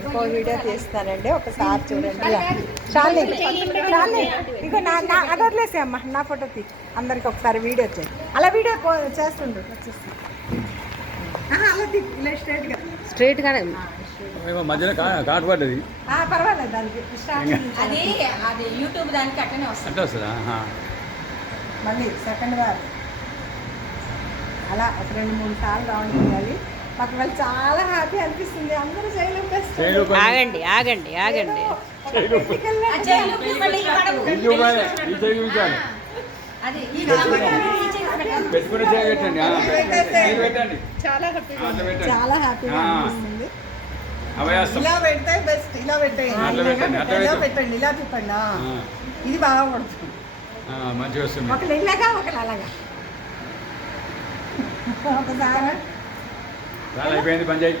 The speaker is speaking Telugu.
ఇంకో వీడియో తీస్తానండి, ఒకసారి చూడండి. చాలే చాలే, ఇంకో అది వదిలేసే అమ్మ, నా ఫోటో తీ, అందరికి ఒకసారి వీడియో చేయి. అలా వీడియో చేస్తుండు, వచ్చేస్తా. అలా తీ, ఇలా స్ట్రైట్ గానే మధ్యలో కాటు పడ్డది. పర్వాలేదు, దానికి అది యూట్యూబ్ దానికి అట్లనే వస్తుందా. మళ్ళీ సెకండ్ వారు అలా ఒక 2-3 సార్లు రౌండ్ చేయాలి. మాకు వాళ్ళు చాలా హ్యాపీ అనిపిస్తుంది. అందరూ చేయలేం. ఆగండి ఆగండి ఆగండి, చాలా హ్యాపీగా అనిపిస్తుంది. ఇలా పెడితే బెస్ట్, ఇలా పెట్టండి, ఇలా తిప్పండి. ఇది బాగా పడుతుంది. ఒకళ్ళు ఇలాగా, ఒకళ్ళు అలాగా. ఒకసారి అయిపోయింది పని చేయి.